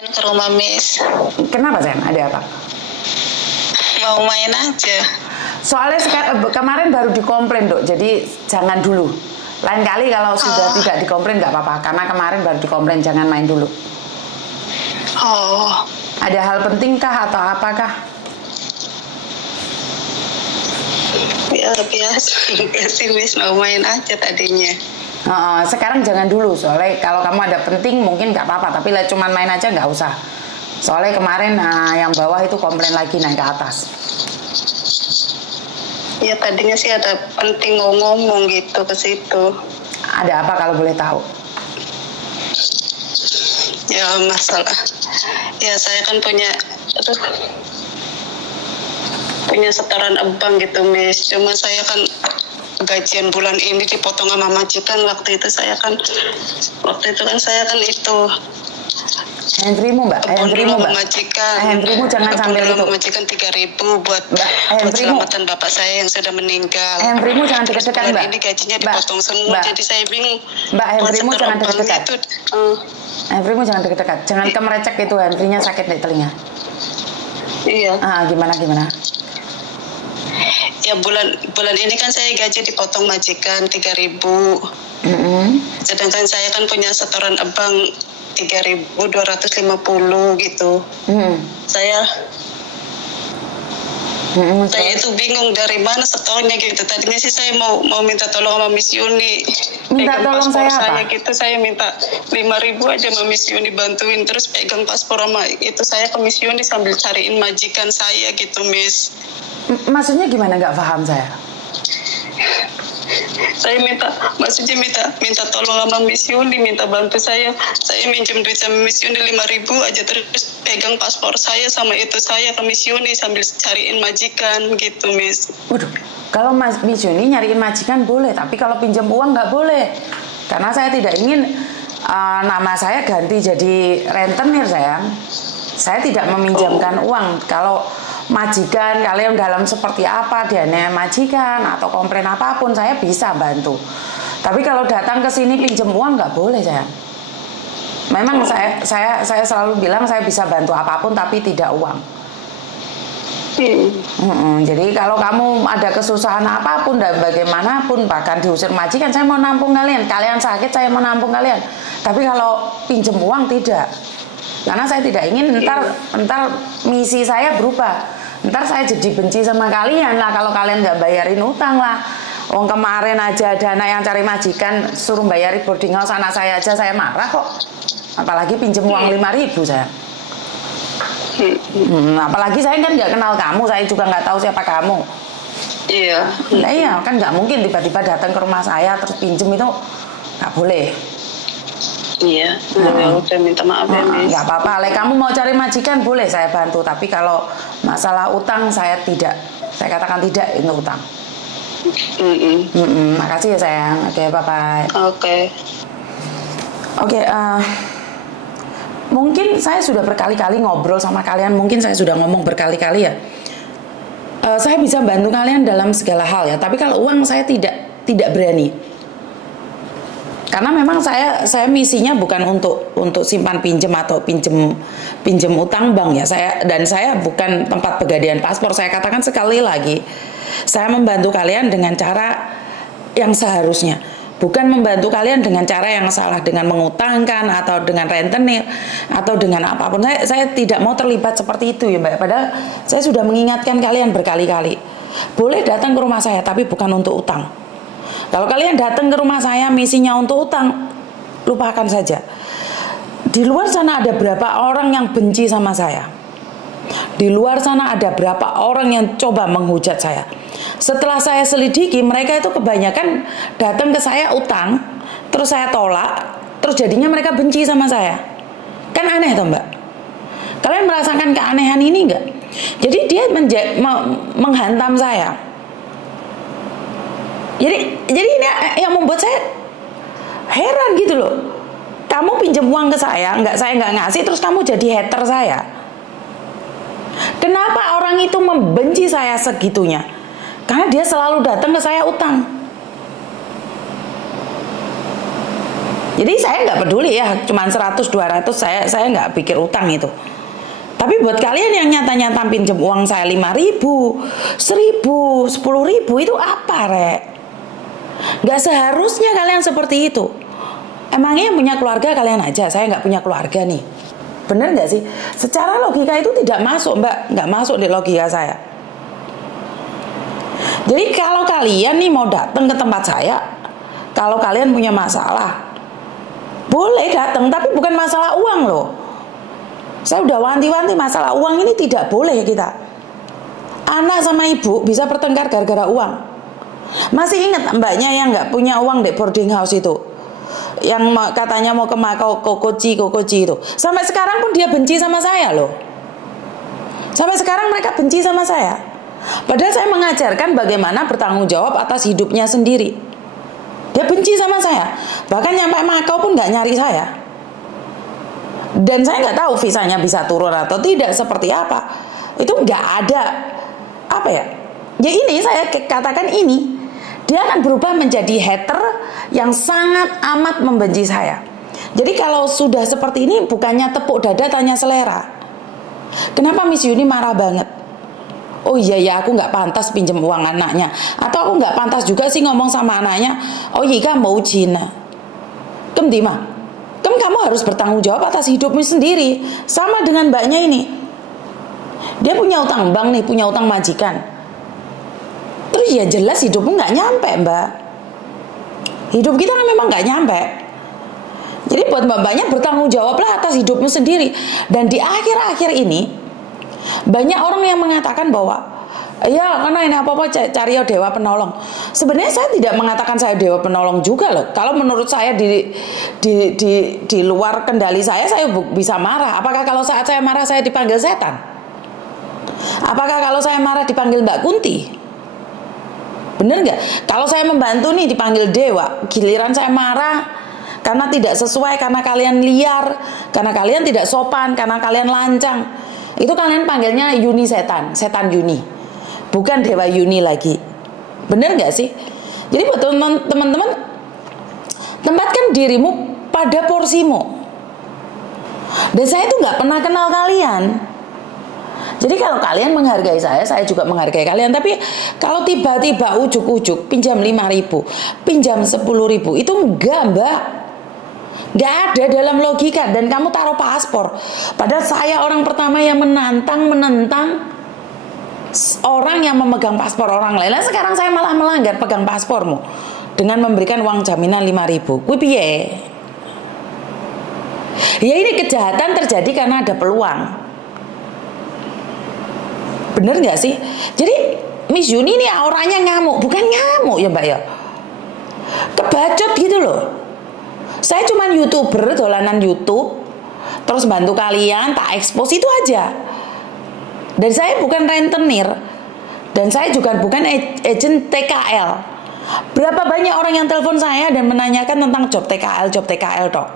Ke rumah Miss. Kenapa sayang? Ada apa? Mau main aja. Soalnya kemarin baru dikomplain dok, jadi jangan dulu. Lain kali kalau sudah tidak dikomplain nggak apa-apa, karena kemarin baru dikomplain, jangan main dulu. Oh. Ada hal pentingkah atau apakah? Ya biasa sih Miss, mau main aja tadinya. Sekarang jangan dulu, soalnya kalau kamu ada penting mungkin nggak apa-apa, tapi lah cuman main aja nggak usah. Soalnya kemarin yang bawah itu komplain lagi naik ke atas. Ya tadinya sih ada penting ngomong gitu ke situ. Ada apa kalau boleh tahu? Ya masalah. Ya saya kan punya setoran abang gitu Miss. Cuma saya kan gajian bulan ini dipotong sama majikan. Waktu itu saya kan Hendrimu mbak, Hendrimu jangan sambil itu. Majikan 3.000 buat keselamatan bapak saya yang sudah meninggal. Hendrimu jangan deket-dekat mbak. Ini gajinya dipotong semua, jadi saya bingung. Mbak, Hendrimu jangan deket-dekat. Hendrimu jangan deket-dekat, jangan kemerecek itu, Hendrinya sakit di telinga. Iya. Gimana? Ya bulan ini kan saya gaji dipotong majikan 3.000. Sedangkan saya kan punya setoran abang 3.250 gitu. Saya itu bingung dari mana setornya gitu. Tadinya sih saya mau minta tolong sama Miss Yuni. Minta tolong saya apa? Gitu saya minta 5.000 aja sama Miss Yuni bantuin, terus pegang paspor sama itu saya ke Miss Yuni sambil cariin majikan saya gitu Miss. Maksudnya gimana, nggak paham saya? Saya minta tolong sama Miss Yuni, minta bantu saya minjem duit sama Miss Yuni 5.000 aja, terus pegang paspor saya sama itu saya ke Miss Yuni sambil cariin majikan gitu Miss. Waduh, kalau Miss Yuni nyariin majikan boleh, tapi kalau pinjam uang nggak boleh, karena saya tidak ingin nama saya ganti jadi rentenir sayang. Saya tidak meminjamkan uang. Kalau majikan kalian dalam seperti apa, dianiaya majikan atau komplain apapun, saya bisa bantu. Tapi kalau datang ke sini pinjam uang nggak boleh sayang. Memang saya selalu bilang saya bisa bantu apapun tapi tidak uang. Jadi kalau kamu ada kesusahan apapun dan bagaimanapun, bahkan diusir majikan, saya mau nampung kalian. Kalian sakit, saya mau nampung kalian. Tapi kalau pinjam uang tidak. Karena saya tidak ingin ntar misi saya berubah. Ntar saya jadi benci sama kalian lah kalau kalian nggak bayarin utang lah. Wong kemarin aja ada anak yang cari majikan suruh bayarin boarding house anak saya aja saya marah kok. Apalagi pinjem uang 5.000 saya. Apalagi saya kan nggak kenal kamu, saya juga nggak tahu siapa kamu. Iya. Nah iya kan nggak mungkin tiba-tiba datang ke rumah saya terus pinjem, itu nggak boleh. Iya, udah minta maaf ya Miss. Nggak apa-apa, kamu mau cari majikan boleh saya bantu, tapi kalau masalah utang saya tidak, saya katakan tidak itu utang. Makasih ya sayang. Oke, bye-bye. Oke, mungkin saya sudah berkali-kali ngobrol sama kalian, mungkin saya sudah ngomong berkali-kali ya. Saya bisa bantu kalian dalam segala hal ya, tapi kalau uang saya tidak berani. Karena memang saya misinya bukan untuk simpan pinjem atau pinjem utang bank ya. Saya bukan tempat pegadaian paspor. Saya katakan sekali lagi, saya membantu kalian dengan cara yang seharusnya, bukan membantu kalian dengan cara yang salah, dengan mengutangkan atau dengan rentenir atau dengan apapun. Saya tidak mau terlibat seperti itu ya Mbak. Padahal saya sudah mengingatkan kalian berkali-kali. Boleh datang ke rumah saya tapi bukan untuk utang. Kalau kalian datang ke rumah saya misinya untuk utang, lupakan saja. Di luar sana ada berapa orang yang benci sama saya. Di luar sana ada berapa orang yang coba menghujat saya. Setelah saya selidiki, mereka itu kebanyakan datang ke saya utang, terus saya tolak, terus jadinya mereka benci sama saya. Kan aneh toh Mbak? Kalian merasakan keanehan ini enggak? Jadi dia menghantam saya. Jadi ini yang membuat saya heran gitu loh. Kamu pinjam uang ke saya nggak ngasih, terus kamu jadi hater saya. Kenapa orang itu membenci saya segitunya? Karena dia selalu datang ke saya utang. Jadi saya nggak peduli ya, cuman 100-200 saya nggak pikir utang itu. Tapi buat kalian yang nyata-nyata pinjam uang saya 5.000, 1.000, 10.000 itu apa, Rek? Nggak seharusnya kalian seperti itu. Emangnya yang punya keluarga kalian aja, saya nggak punya keluarga nih. Bener nggak sih? Secara logika itu tidak masuk, Mbak. Nggak masuk di logika saya. Jadi kalau kalian nih mau datang ke tempat saya, kalau kalian punya masalah, boleh datang, tapi bukan masalah uang loh. Saya udah wanti-wanti masalah uang ini tidak boleh kita. Anak sama ibu bisa bertengkar gara-gara uang. Masih ingat mbaknya yang nggak punya uang di boarding house itu, yang katanya mau ke Makau, Kokoci itu. Sampai sekarang pun dia benci sama saya loh. Sampai sekarang mereka benci sama saya. Padahal saya mengajarkan bagaimana bertanggung jawab atas hidupnya sendiri. Dia benci sama saya. Bahkan nyampe Makau pun nggak nyari saya. Dan saya nggak tahu visanya bisa turun atau tidak, seperti apa. Itu nggak ada, apa ya? Ya ini saya katakan ini, dia akan berubah menjadi hater yang sangat amat membenci saya. Jadi kalau sudah seperti ini, bukannya tepuk dada tanya selera. Kenapa Miss Yuni marah banget? Oh iya ya, aku nggak pantas pinjam uang anaknya, atau aku nggak pantas juga sih ngomong sama anaknya. Oh iya kan mau Cina, Dima, kamu harus bertanggung jawab atas hidupmu sendiri. Sama dengan mbaknya ini, dia punya utang bank nih, punya utang majikan. Terus ya jelas hidupmu nggak nyampe, Mbak. Hidup kita kan memang nggak nyampe. Jadi buat mbak-mbaknya bertanggung jawablah atas hidupmu sendiri. Dan di akhir-akhir ini banyak orang yang mengatakan bahwa ya karena ini apa-apa cari dewa penolong. Sebenarnya saya tidak mengatakan saya dewa penolong juga loh. Kalau menurut saya di luar kendali saya bisa marah. Apakah kalau saat saya marah saya dipanggil setan? Apakah kalau saya marah dipanggil Mbak Kunti? Bener nggak? Kalau saya membantu nih dipanggil dewa, giliran saya marah karena tidak sesuai, karena kalian liar, karena kalian tidak sopan, karena kalian lancang, itu kalian panggilnya Yuni setan Yuni, bukan dewa Yuni lagi. Bener nggak sih? Jadi buat teman-teman, tempatkan dirimu pada porsimu. Dan saya tuh nggak pernah kenal kalian. Jadi kalau kalian menghargai saya juga menghargai kalian. Tapi kalau tiba-tiba ujuk-ujuk pinjam 5.000, pinjam 10.000, itu enggak, Mbak. Enggak ada dalam logika. Dan kamu taruh paspor. Padahal saya orang pertama yang menentang orang yang memegang paspor orang lain. Nah, sekarang saya malah melanggar pegang paspormu dengan memberikan uang jaminan 5.000. Kuwi piye? Ya ini kejahatan terjadi karena ada peluang. Bener gak sih? Jadi Miss Yuni ini auranya ngamuk. Bukan ngamuk ya Mbak ya, kebacot gitu loh. Saya cuman YouTuber, dolanan YouTube, terus bantu kalian, tak expose itu aja. Dan saya bukan rentenir, dan saya juga bukan agent TKL. Berapa banyak orang yang telepon saya dan menanyakan tentang job TKL toh.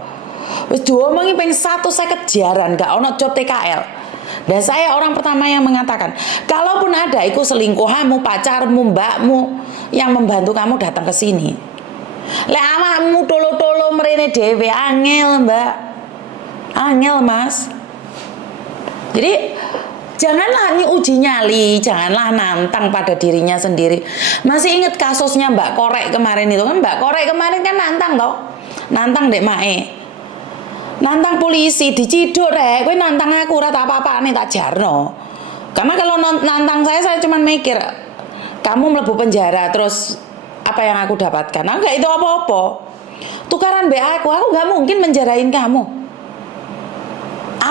Wis diomongin pengen 150 jaran gak ono job TKL. Dan saya orang pertama yang mengatakan, kalaupun ada itu selingkuhanmu, pacarmu, mbakmu yang membantu kamu datang ke sini. Lek awakmu tolo-tolo mrene dhewe angel, Mbak. Angel, Mas. Jadi janganlah uji nyali, janganlah nantang pada dirinya sendiri. Masih ingat kasusnya Mbak Korek kemarin itu kan? Mbak Korek kemarin kan nantang toh. Nantang Dek Mae. Nantang polisi diciduk rek, kowe nantang aku ora tak apa-apane tak jarno. Karena kalau nantang saya cuma mikir kamu mlebu penjara terus apa yang aku dapatkan? Nah, enggak itu apa-apa. Tukaran BA aku nggak mungkin menjarain kamu.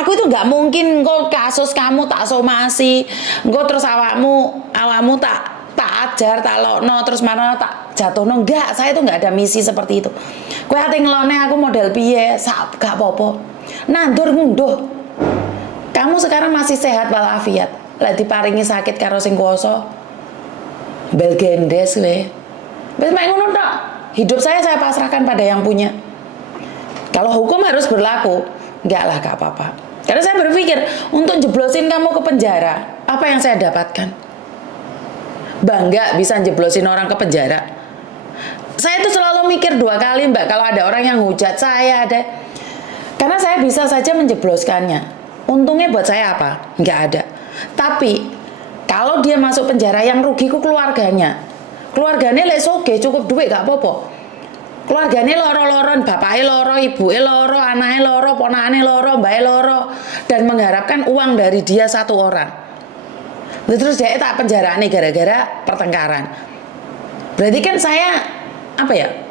Aku itu nggak mungkin engko kasus kamu tak somasi, engko terus awakmu tak ajar, tak lokno, terus mana tak jatuhno. Enggak, saya itu nggak ada misi seperti itu. Kowe ate ngelone aku model piye, gak apa-apa. Nandur ngunduh. Kamu sekarang masih sehat walafiat. Lek diparingi sakit karo sing kuwasa, bel gendes kowe. Wis mek ngono tok. Hidup saya pasrahkan pada yang punya. Kalau hukum harus berlaku, enggak lah, gak apa-apa. Karena saya berpikir untuk jeblosin kamu ke penjara, apa yang saya dapatkan? Bangga bisa jeblosin orang ke penjara. Saya itu selalu mikir 2 kali Mbak kalau ada orang yang hujat saya, karena saya bisa saja menjebloskannya. Untungnya buat saya apa? Nggak ada. Tapi kalau dia masuk penjara, yang rugi ku keluarganya. Keluarganya lek soge cukup duit gak apa-apa. Keluarganya loro-loron, bapaknya loro, ibunya loro, anaknya loro, ponakane loro, mbaknya loro, dan mengharapkan uang dari dia 1 orang. Terus dia tak penjara nih gara-gara pertengkaran. Berarti kan saya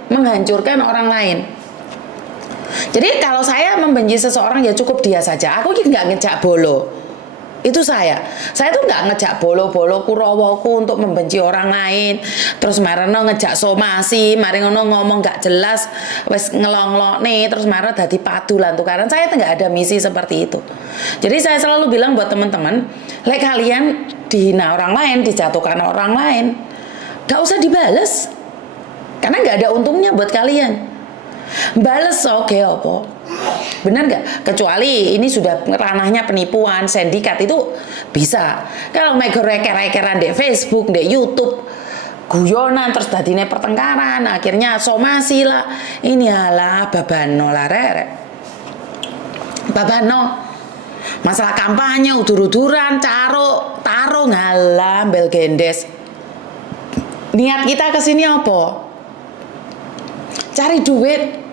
menghancurkan orang lain. Jadi kalau saya membenci seseorang ya cukup dia saja. Aku nggak ngejak bolo. Itu saya tuh nggak ngejak bolo-bolo kurowoku untuk membenci orang lain. Terus marano ngejak somasi, mari ngono ngomong nggak jelas, wes ngelong-ngelong nih, terus marah dadi padu lan tukaran. Saya tuh nggak ada misi seperti itu. Jadi saya selalu bilang buat teman-teman, kalian dihina orang lain, dijatuhkan orang lain, nggak usah dibales, karena nggak ada untungnya buat kalian. Bales oke apa? Benar nggak? Kecuali ini sudah ranahnya penipuan, sindikat, itu bisa. Kalau mereka reker-rekeran di Facebook, di YouTube, guyonan terus dadine pertengkaran, akhirnya somasi lah. Ini halah babano lah rere. Babano. Masalah kampanye, udur-uduran, taro ngalah, bel gendes. Niat kita kesini apa? Cari duit.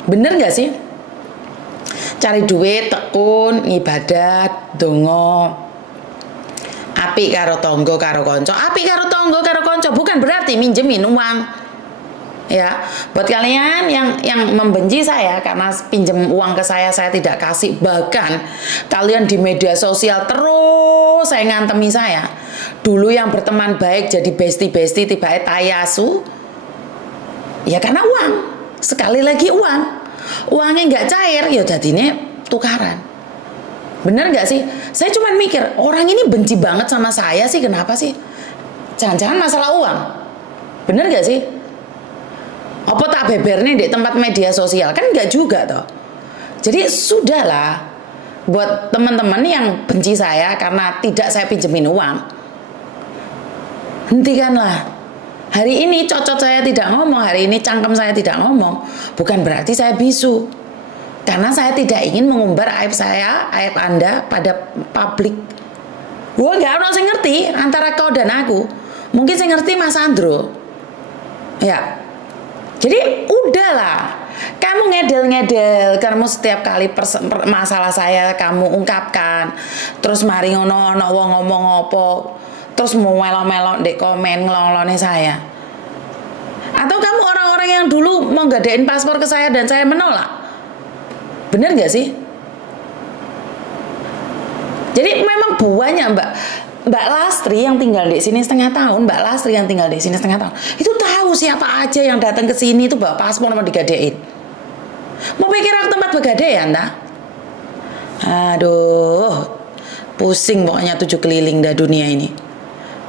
Bener gak sih? Cari duit, tekun, ibadat, dongo, apik karo tonggo karo konco. Apik karo tonggo karo konco bukan berarti minjemin uang. Ya, buat kalian yang membenci saya karena pinjem uang ke saya tidak kasih, bahkan kalian di media sosial terus saya ngantemi saya. Dulu yang berteman baik jadi bestie tiba-tiba tayasu. Ya karena uang. Sekali lagi uang. Uangnya nggak cair, ya jadinya tukaran. Bener nggak sih? Saya cuma mikir, orang ini benci banget sama saya sih, kenapa sih? Jangan-jangan masalah uang. Bener nggak sih? Apa tak beber nih di tempat media sosial? Kan nggak juga toh. Jadi sudahlah, buat teman-teman yang benci saya karena tidak saya pinjemin uang, hentikanlah. Hari ini cocot saya tidak ngomong, hari ini cangkem saya tidak ngomong, bukan berarti saya bisu. Karena saya tidak ingin mengumbar aib saya, aib Anda pada publik. Wah, gak ada yang ngerti antara kau dan aku. Mungkin saya ngerti Mas Andro. Ya. Jadi udahlah. Kamu ngedel-ngedel, kamu setiap kali masalah saya kamu ungkapkan. Terus mari ngono wong ngomong apa, terus mau melok-melok di komen ngelong-ngelongin saya. Atau kamu orang-orang yang dulu mau gadein paspor ke saya dan saya menolak. Bener gak sih? Jadi memang banyak Mbak Lastri yang tinggal di sini setengah tahun, itu tahu siapa aja yang datang ke sini itu bawa paspor mau digadein. Mau pikir aku tempat begadaian dah? Aduh, pusing pokoknya 7 keliling dah dunia ini.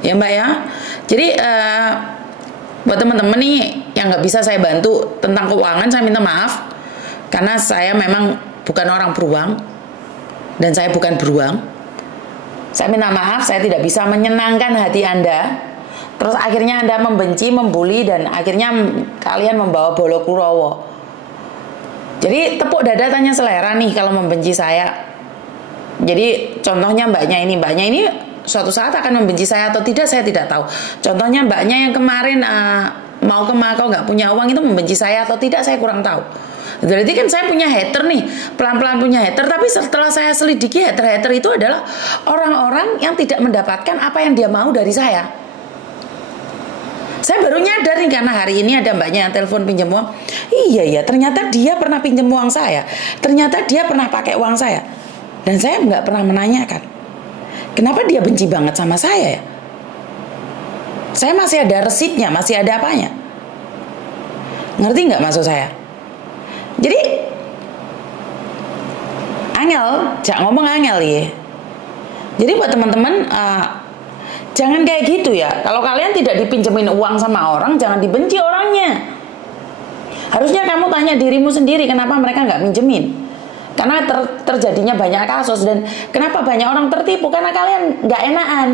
Ya Mbak ya. Jadi buat teman-teman nih yang nggak bisa saya bantu tentang keuangan, saya minta maaf karena saya memang bukan orang beruang dan saya bukan beruang. Saya minta maaf, saya tidak bisa menyenangkan hati Anda. Terus akhirnya Anda membenci, membuli, dan akhirnya kalian membawa bolo kurowo. Jadi tepuk dada tanya selera nih kalau membenci saya. Jadi contohnya mbaknya ini suatu saat akan membenci saya atau tidak saya tidak tahu. Contohnya mbaknya yang kemarin mau ke Makau nggak punya uang itu membenci saya atau tidak saya kurang tahu. Berarti kan saya punya hater nih, pelan-pelan punya hater, tapi setelah saya selidiki hater-hater itu adalah orang-orang yang tidak mendapatkan apa yang dia mau dari saya. Saya baru nyadar nih karena hari ini ada mbaknya yang telepon pinjam uang. Iya, ternyata dia pernah pinjam uang saya. Ternyata dia pernah pakai uang saya. Dan saya nggak pernah menanyakan. Kenapa dia benci banget sama saya ya? Saya masih ada resitnya, masih ada apanya. Ngerti nggak maksud saya? Jadi angel, jangan ngomong angel ya. Jadi buat teman-teman jangan kayak gitu ya. Kalau kalian tidak dipinjemin uang sama orang, jangan dibenci orangnya. Harusnya kamu tanya dirimu sendiri kenapa mereka nggak minjemin. Karena terjadinya banyak kasus dan kenapa banyak orang tertipu karena kalian nggak enakan.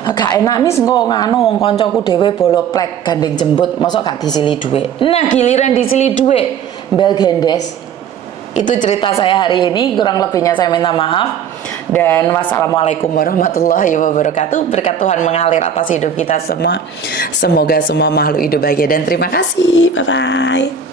Gak enak mis engko nganu wong koncoku dhewe bolo plek gandeng jembut, mosok gak disili dhuwit. Nah, giliran disili dhuwit, mbel gendes. Itu cerita saya hari ini, kurang lebihnya saya minta maaf. Dan wassalamualaikum warahmatullahi wabarakatuh. Berkat Tuhan mengalir atas hidup kita semua. Semoga semua makhluk hidup bahagia dan terima kasih. Bye bye.